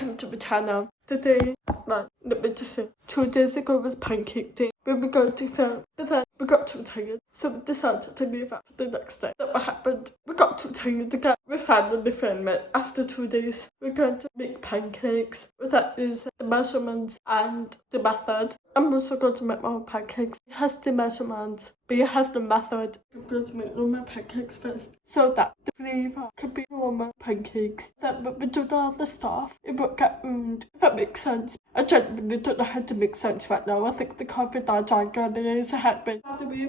welcome to my channel. Today, man, let me just say, 2 days ago was pancake day. We were going to film, but then we got too tired, so we decided to leave it for the next day. That's what happened. We got too tired again. We finally filmed it. After 2 days, we're going to make pancakes without using the measurements and the method. I'm also going to make my own pancakes. It has the measurements, but it has the method. I'm going to make all my pancakes first, so that the flavour could be normal pancakes. Then when we do all the stuff, it won't get ruined, if that makes sense. I genuinely don't know how to make sense right now. I think the coffee that jargon is ahead of me. By the way,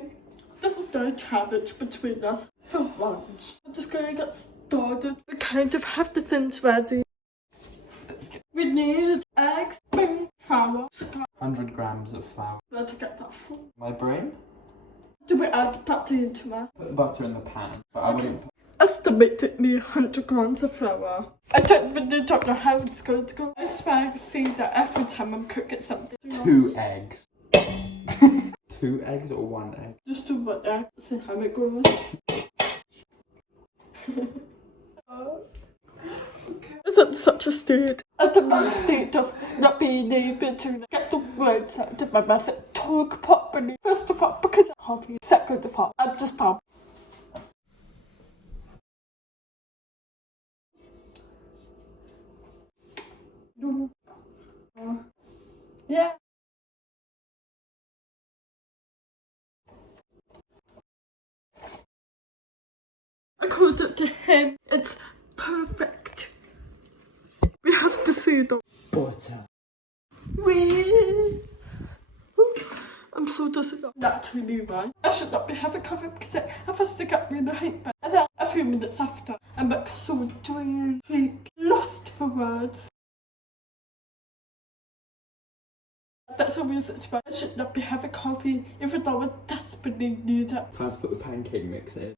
this is no challenge between us for once. I'm just going to get started. We kind of have the things ready. We need eggs, milk, flour, sugar. 100 grams of flour. Where to get that from? My brain? Do we add butter into it? Put the butter in the pan, but I wouldn't. Estimatedly 100 grams of flour. I really don't know how it's going to go. I swear I see that every time I'm cooking something. 2 eggs. 2 eggs or 1 egg? Just do 1 egg, see how it goes. It's in such a state. I'm in a state of not being able to get the words out of my mouth and talk properly. First of all, because of coffee. Second of all, I'm just dumb. Yeah. According to him, it's perfect. We have to see the Butter. I'm so dizzy now. Naturally, right? I should not be having coffee because I first got really hyper. And then a few minutes after, I'm like so drained, like lost for words. That's a reason why I should not be having coffee even though I desperately need it. Time to put the pancake mix in.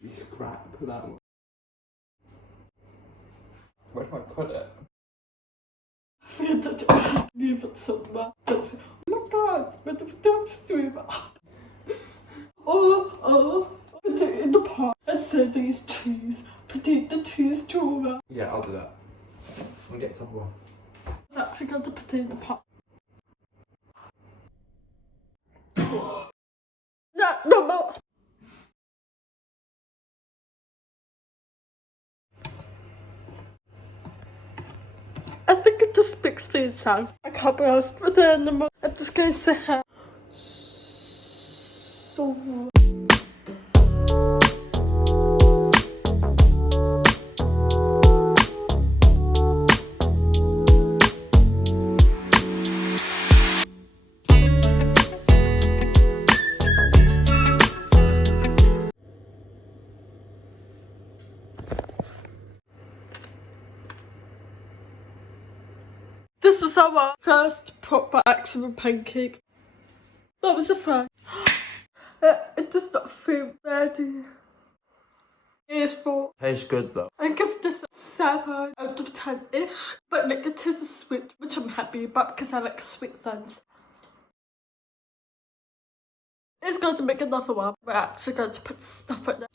You scrap that one. Where do I put it? I feel that I leave it somewhere. That's, oh my god, what the dog's doing that? Oh, put it in the pot. I said these trees. Put the trees over. Yeah, I'll do that. I'll get top one. I'm actually going to put it in the pot. No more. I think it just speaks for itself. I can't be honest with it anymore. I'm just going to sit here. So. This is our first proper actual pancake. That was a fun. It does not feel ready. It's for. Tastes good though. I give this a 7 out of 10-ish. But like it is a sweet, which I'm happy about because I like sweet things. It's going to make another one. We're actually going to put stuff in it.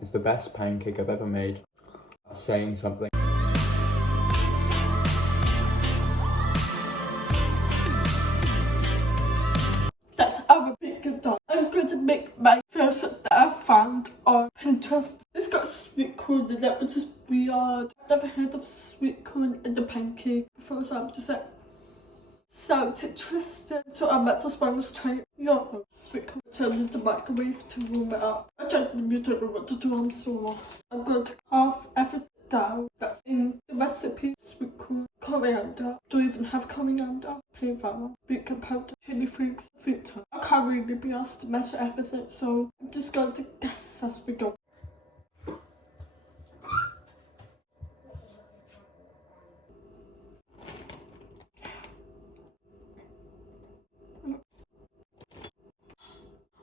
It's the best pancake I've ever made. Saying something. That's our bacon done. I'm going to make my first that I found on Pinterest. It's got sweet corn in it, which is weird. I've never heard of sweet corn in the pancake before, so I'm just like, sounds interesting. So I might just want to try it. Yeah, sweet corn. Turn in the microwave to warm it up. I don't know what to do, I'm so lost. I'm going to halve everything down that's in the recipe. Sweet corn, coriander, don't even have coriander, plain flour, baking powder, chili flakes, filter. I can't really be asked to measure everything, so I'm just going to guess as we go.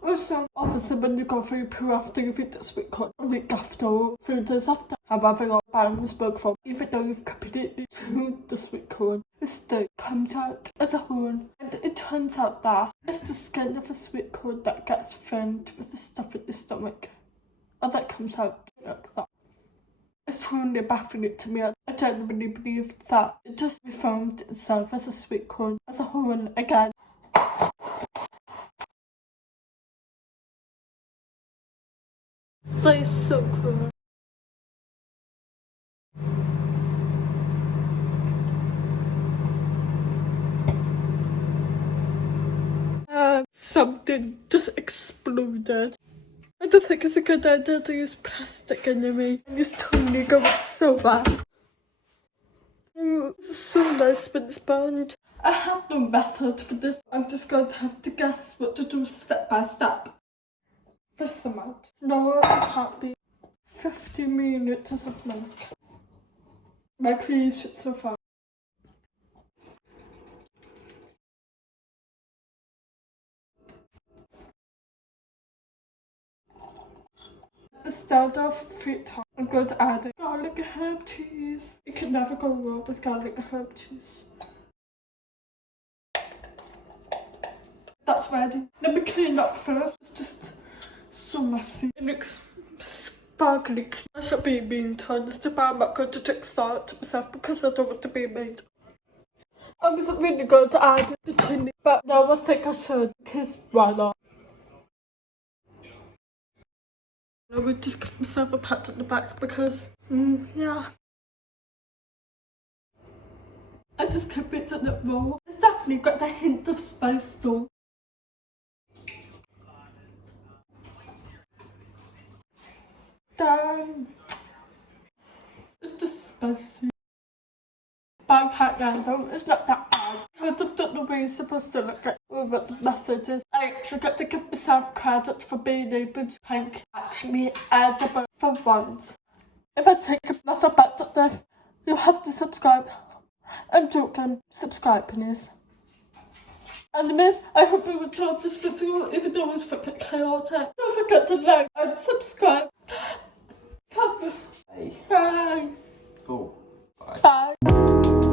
Also, obviously when you go through poo after you've eaten sweet corn, a week after or 3 days after, however your balance spoke from, even though you've completely chewed the sweet corn, it still comes out as a horn. And it turns out that it's the skin of a sweet corn that gets formed with the stuff in the stomach. And that comes out like that. It's truly baffling to me. I genuinely believe that it just reformed itself as a sweet corn, as a horn again. That is so cool. Something just exploded. I don't think it's a good idea to use plastic anyway. And it's totally going so bad. It's so nice when it's burned. I have no method for this. I'm just going to have to guess what to do step by step. This amount. No, it can't be. 50 milliliters of milk. My crease should so far. Instead of 3 times, I'm going to add garlic and herb cheese. You can never go wrong with garlic and herb cheese. That's ready. Let me clean up first. It's just so messy. It looks sparkly. I should be being honest, but I'm not going to take start myself because I don't want to be made. I wasn't really going to add the chili, but now I think I should because why not? I would just give myself a pat on the back because, yeah. I just kept it in it raw. It's definitely got the hint of spice though. Damn. It's just spicy. But I can't handle it. It's not that bad. I don't know where you're supposed to look at what the method is. I actually got to give myself credit for being able to think actually edible for once. If I take another bite of this, you'll have to subscribe. I'm joking. Subscribe, please. Anyways, I hope you enjoyed this video, even though it was fucking chaotic. Don't forget to like and subscribe. Bye. Bye. Bye. Oh, bye. Bye.